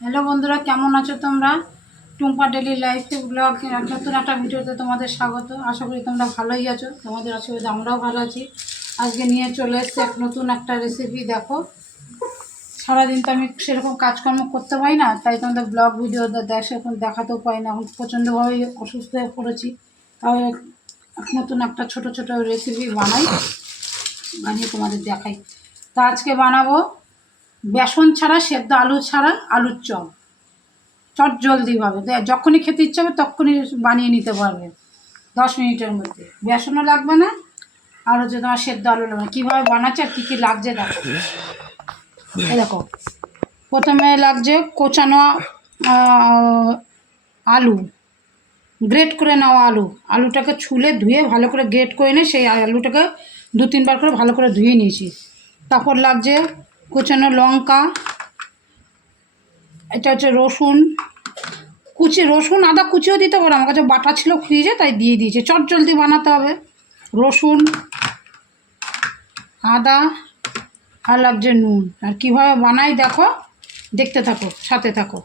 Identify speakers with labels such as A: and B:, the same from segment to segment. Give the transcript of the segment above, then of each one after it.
A: Hello বন্ধুরা, কেমন আছো তোমরা? টুম্পা ডেলি লাইফে ব্লগ নতুন একটা ভিডিওতে তোমাদের স্বাগত। আশা করি তোমরা ভালোই আছো, তোমাদের অসুবিধা আমরাও ভালো আছি। আজকে নিয়ে চলে এসছে এক নতুন একটা রেসিপি দেখো। সারাদিন তো আমি সেরকম কাজকর্ম করতে পারি না, তাই তোমাদের ব্লগ ভিডিও দেখ সেরকম দেখাতেও পারি না। এখন প্রচণ্ডভাবে অসুস্থ হয়ে পড়েছি। তাও নতুন একটা ছোট ছোট রেসিপি বানাই, বানিয়ে তোমাদের দেখাই। তা আজকে বানাবো বেসন ছাড়া, সেদ্ধ আলু ছাড়া, আলুর চপ। চট জলদিভাবে দে- যখনই খেতে ইচ্ছে হবে তখনই বানিয়ে নিতে পারবে। দশ মিনিটের মধ্যে। বেসনও লাগবে না, আর হচ্ছে তোমার সেদ্ধ আলু লাগবে কীভাবে বানাচ্ছে আর কী কী লাগছে দেখো। দেখো। প্রথমে লাগছে কোচানো আলু। গ্রেট করে নেওয়া আলু। আলুটাকে ছুলে ধুয়ে ভালো করে গ্রেট করে নিয়ে সেই আলুটাকে দু তিনবার করে ভালো করে ধুয়ে নিয়েছি। তারপর লাগছে কুচানো লঙ্কা, এটা হচ্ছে রসুন। কুচি, রসুন, আদা কুচিও দিতে পারো। আমার কাছে বাটা ছিল ফ্রিজে, তাই দিয়ে দিয়েছি। চট জলদি বানাতে হবে। রসুন, আদা, আর লাগছে নুন। আর কীভাবে বানাই দেখো, দেখতে থাকো, সাথে থাকো।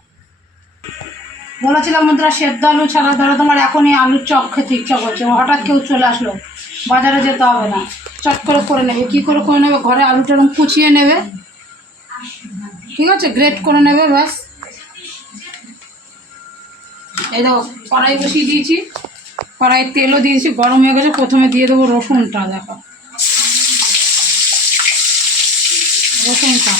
A: বলেছিলাম বন্ধুরা, সেদ্ধ আলু ছাড়া ধরো, তোমার এখনই আলুর চপ খেতে ইচ্ছা করছে। হঠাৎ কেউ চলে আসলো। বাজারে যেতে হবে না। চট করে করে নেবে। কী করে করে নেবে? ঘরে আলুটা এরকম কুচিয়ে নেবে। ঠিক আছে গ্রেট করে নেবে ব্যাস। এই দেখো, কড়াই বসিয়ে দিয়েছি। কড়াইয়ের তেলও দিয়েছি, গরম হয়ে গেছে, প্রথমে দিয়ে দেবো রসুনটা, দেখো। রসুনটা।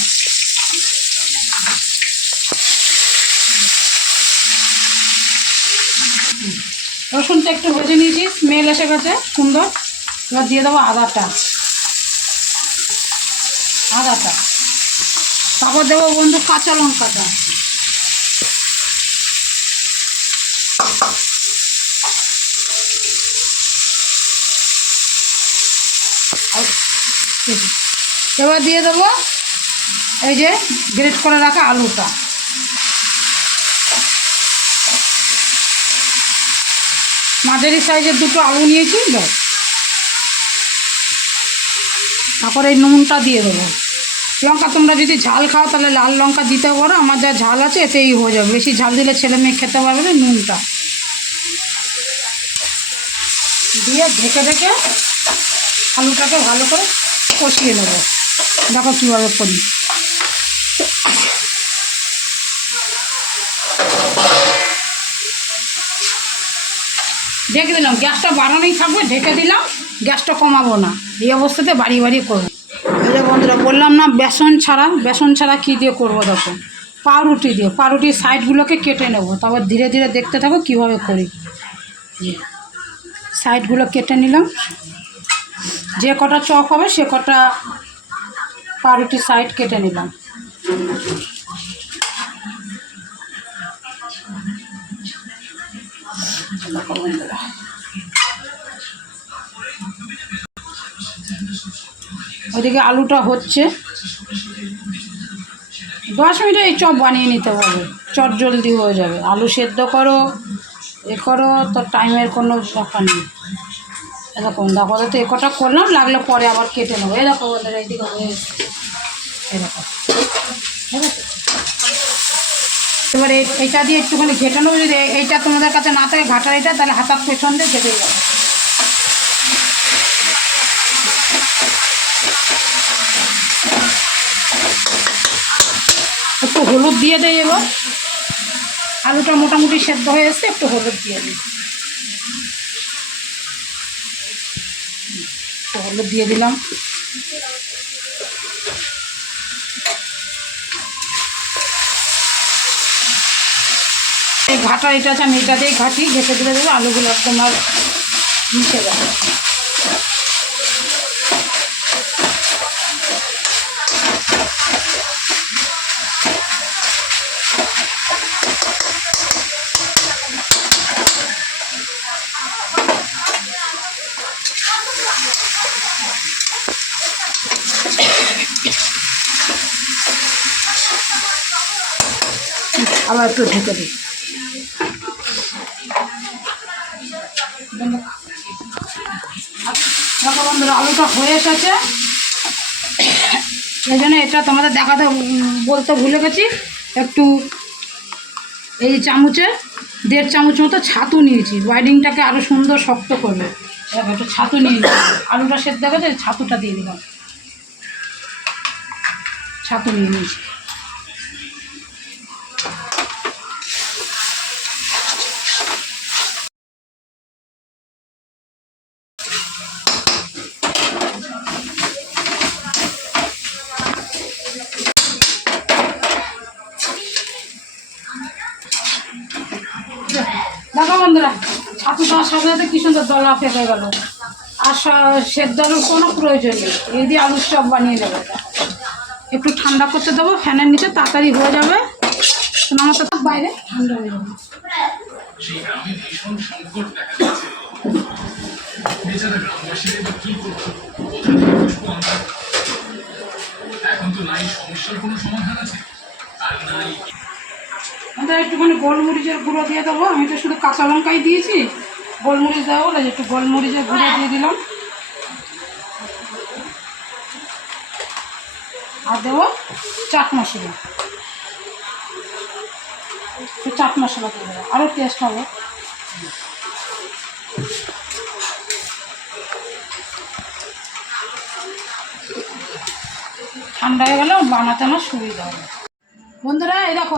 A: রসুনটা একটু ভেজে নিয়েছি, স্মেল এসে গেছে, সুন্দর। এবার দিয়ে দেবো আদাটা। আদাটা। তারপর দেবো বন্ধু কাঁচা লঙ্কাটা। এবার দিয়ে দেবো এই যে গ্রেট করে রাখা আলুটা। মাঝারি সাইজের দুটো আলু নিয়েছি তারপরে এই নুনটা দিয়ে দেবো। লঙ্কা তোমরা যদি ঝাল খাও, তাহলে লাল লঙ্কা দিতে পারো। আমার যা ঝাল আছে, এতেই হয়ে যাবে। বেশি ঝাল দিলে ছেলে মেয়ে খেতে পারবে না নুনটা। দিয়ে ঢেকে ঢেকে আলুটাকে ভালো করে কষিয়ে নেব। দেখো কীভাবে করি। ঢেকে দিলাম। গ্যাসটা বাড়ানোই থাকবে। ঢেকে দিলাম। গ্যাসটা কমাবো না। এই অবস্থাতে বাড়ি বাড়ি করব। যে বন্ধুরা, বললাম না, বেসন ছাড়া বেসন ছাড়া কী দিয়ে করব দেখো? পাউরুটি দিয়ে, পাউরুটির সাইডগুলোকে কেটে নেব, তারপর ধীরে ধীরে দেখতে থাকো কীভাবে করি। সাইডগুলো কেটে নিলাম। যে কটা চপ হবে সে কটা পাউরুটির সাইড কেটে নিলাম। বন্ধুরা। ওইদিকে আলুটা হচ্ছে। দশ মিনিটে এই চপ বানিয়ে নিতে পারবে। চট জলদি হয়ে যাবে। আলু সেদ্ধ করো, এ করো, তো টাইমের কোনো ব্যাপার নেই। এরকম, দেখো, তো এ কটা করলাম, লাগলে পরে আবার কেটে নেব। এই দেখো বন্ধুরা এইদিকে হয়ে। এই আছে? এবারে এই- এইটা দিয়ে একটুখানি ঘেটে নেব। যদি এইটা তোমাদের কাছে না থাকে, ঘাটার এটা তাহলে হাতার পেছন দিয়ে ঘেটে যাবে একটু হলুদ দিয়ে দেয় এবার। আলুটা মোটামুটি সেদ্ধ হয়ে এসছে, একটু হলুদ দিয়ে দিই। হলুদ দিয়ে দিলাম। এই ঘাটা, এটা আছে আমি এটা দিয়েই ঘাটি, ঘেটে দিলে দেবো আলুগুলো একদম আর মিশে যাবে। আবার একটু ঢেকে দিই। আলুটা হয়ে এসেছে। এই জন্য এটা তোমাদের দেখাতে, বলতে ভুলে গেছি। একটু এই চামচে, দেড় চামচ মতো ছাতু নিয়েছি। বাইডিংটাকে আরও সুন্দর শক্ত করবে। একটু ছাতু নিয়ে আলুটা সেদ্ধ গেছে, ছাতুটা দিয়ে দিলাম। ছাতু নিয়ে নিয়েছি। দেখো বন্ধুরা, আপনি দেওয়ার সাথে সাথে কি সুন্দর দলা ফেলে গেল। আর সেদ্ধ আলুর কোনো প্রয়োজন নেই। এই দিয়ে আলুর চপ বানিয়ে দেবো। একটু ঠান্ডা করতে দেবো, ফ্যানের নিচে তাড়াতাড়ি হয়ে যাবে। আমার তো বাইরে, ঠান্ডা হয়ে যাবে।
B: এখন তো নাই, সমস্যার কোনো সমাধান আছে? আর নাই
A: আমাদের একটুখানি গোলমরিচের গুঁড়ো দিয়ে দেবো। আমি তো শুধু কাঁচা লঙ্কাই দিয়েছি। গোলমরিচ দেবো বলে একটু গোলমরিচের গুঁড়ো দিয়ে দিলাম। আর দেবো চাট মশলা। চাট মশলা দিয়ে দেবো আরও টেস্ট হবে। ঠান্ডা হয়ে গেলে বানাতে আমার সুবিধা হবে। বন্ধুরা, এই দেখো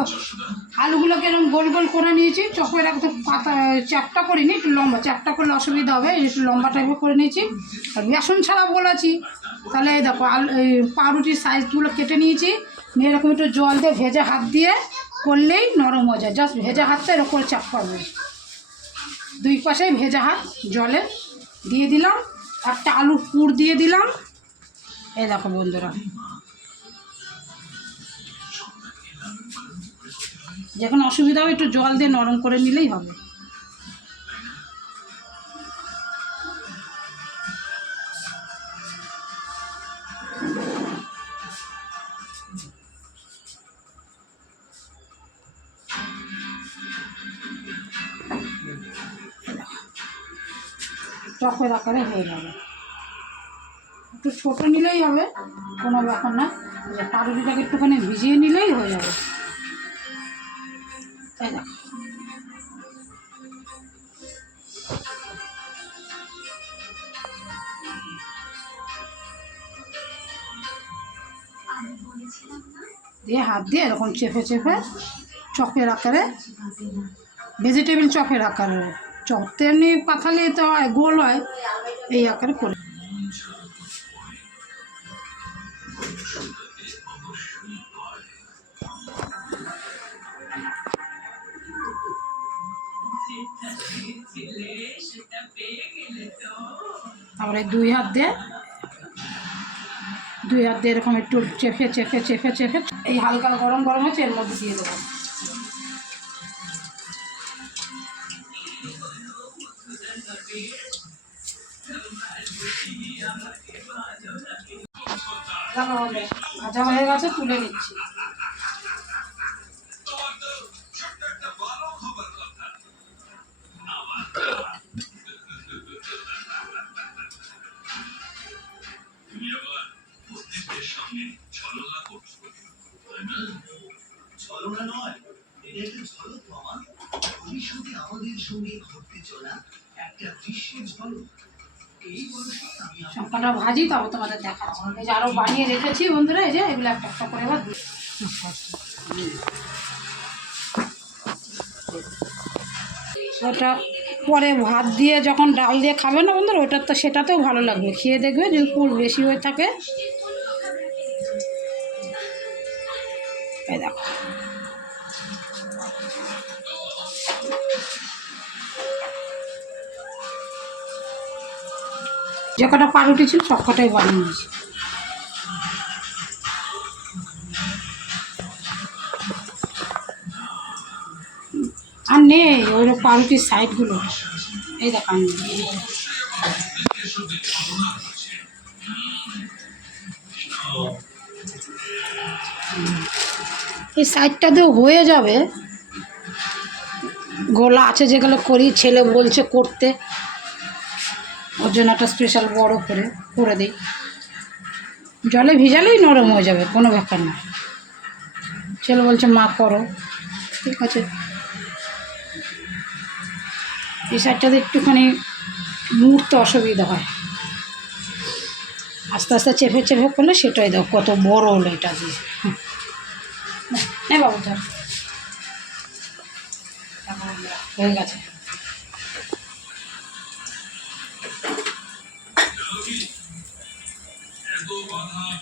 A: আলুগুলোকে এরকম গোল গোল করে নিয়েছি। চপের একদম পাতা, চ্যাপটা করিনি, একটু লম্বা, চ্যাপটা করলে অসুবিধা হবে একটু লম্বা টাইপের করে নিয়েছি। আর বেসন ছাড়া বলেছি। তাহলে এই দেখো, আলু, এই পাউরুটির সাইজগুলো কেটে নিয়েছি। নিয়ে এরকম একটু জল দিয়ে ভেজে হাত দিয়ে করলেই নরম হয়ে যায়। জাস্ট ভেজে হাতটা এরকম চাপ করবে। দুই পাশেই ভেজা হাত জলে দিয়ে দিলাম। একটা আলুর পুর দিয়ে দিলাম। এই দেখো বন্ধুরা। যখন অসুবিধা হবে একটু জল দিয়ে নরম করে নিলেই হবে। চপের আকারে হয়ে যাবে। একটু ছোটো নিলেই হবে, কোনো ব্যাপার না। পাউরুটিটাকে একটুখানি ভিজিয়ে নিলেই হয়ে যাবে। তাই দেখো দিয়ে হাত দিয়ে এরকম চেপে চেপে চপের আকারে ভেজিটেবিল চপের আকারে। চপ তো এমনি পাথালে তো হয় গোল হয় এই আকারে করে। তারপরে দুই হাত দিয়ে, দুই হাত দিয়ে এরকম একটু চেপে চেপে চেপে চেপে, এই হালকা গরম গরম হচ্ছে এর মধ্যে দিয়ে দেবো। ভাজা হয়ে গেছে, তুলে নিচ্ছি।
B: সামনে
A: ভাজি তবে তোমাদের দেখাচ্ছি। এই যে আরও বানিয়ে রেখেছি বন্ধুরা, এই যে এগুলো একটা একটা করে ওটা পরে ভাত দিয়ে যখন ডাল দিয়ে খাবে না বন্ধুরা ওটা তো সেটাতেও ভালো লাগবে। খেয়ে দেখবে যদি পুর বেশি হয়ে থাকে। যে কটা পাউরুটি ছিল সব কটাই বানিয়ে নিয়েছি আর নেই, ওই পাউরুটির সাইডগুলো। এই দেখান এই সাইডটা তো হয়ে যাবে। গোলা আছে যেগুলো করি, ছেলে বলছে করতে। ওর জন্য একটা স্পেশাল বড় করে করে দিই। জলে ভিজালেই নরম হয়ে যাবে, কোনো ব্যাপার না। ছেলে বলছে, মা, করো। ঠিক আছে। এই সাইডটাতে একটুখানি মুড়তে অসুবিধা হয়। আস্তে আস্তে চেপে চেপে করলে সেটাই দেখো, কত বড় হলো এটা দিয়ে। হ্যাঁ বাবু, ধর। হয়ে গেছে।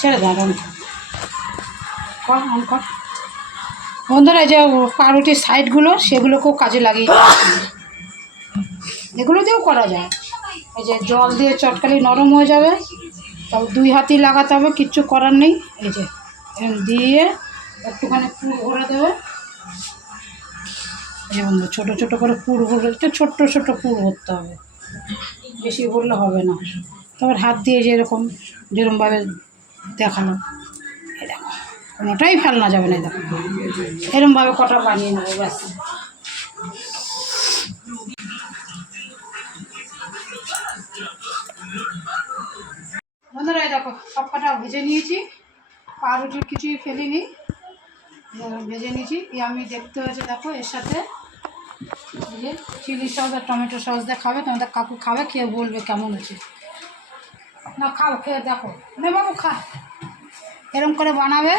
A: ছেড়ে দাও রং কর রং কর। বন্ধুরা যে পাউরুটির সাইডগুলো সেগুলোকেও কাজে লাগিয়ে এগুলো দিয়েও করা যায়। এই যে জল দিয়ে চটকালি নরম হয়ে যাবে তবে দুই হাতই লাগাতে হবে, কিচ্ছু করার নেই। এই যে দিয়ে একটুখানি পুর ভরে দেবে। এই বন্ধু ছোটো ছোটো করে পুর ভরে একটু ছোট্ট ছোট্ট পুর ভরতে হবে। বেশি ভরলে হবে না। তারপর হাত দিয়ে যেরকম যেরকমভাবে দেখানো। এই দেখো, কোনোটাই ফেলনা যাবে না দেখো। এরমভাবে কটা বানিয়ে নেব, ব্যাস। বন্ধুরা, এই দেখো সব কটা ভেজে নিয়েছি। পাউরুটির কিছুই ফেলিনি। ভেজে নিয়েছি। আমি দেখতে হয়েছে, দেখো, এর সাথে চিলি সস আর টমেটো সস দিয়ে খাবে তোমাদের কাকু খাবে খেয়ে বলবে কেমন হয়েছে। না খাও খেয়ে দেখো। নে বাবু খা। এরম করে বানাবে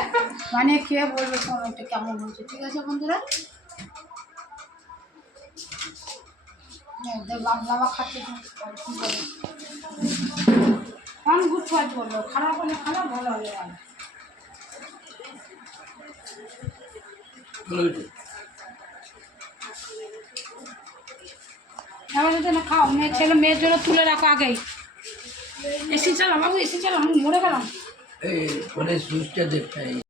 A: বানিয়ে খেয়ে বলবে সময়টা কেমন হয়েছে। ঠিক আছে বন্ধুরা? বাবা খাচ্ছে আমি গুড ফাইট বলল খারাপ হলে খারাপ ভালো হলে ভালো না খাও মেয়ে ছেলে মেয়ের জন্য তুলে রাখো আগেই। এসি চালাও বাবু এসি চালাও আমি মরে গেলাম।
C: এই ফোনের সুইচটা দেখতে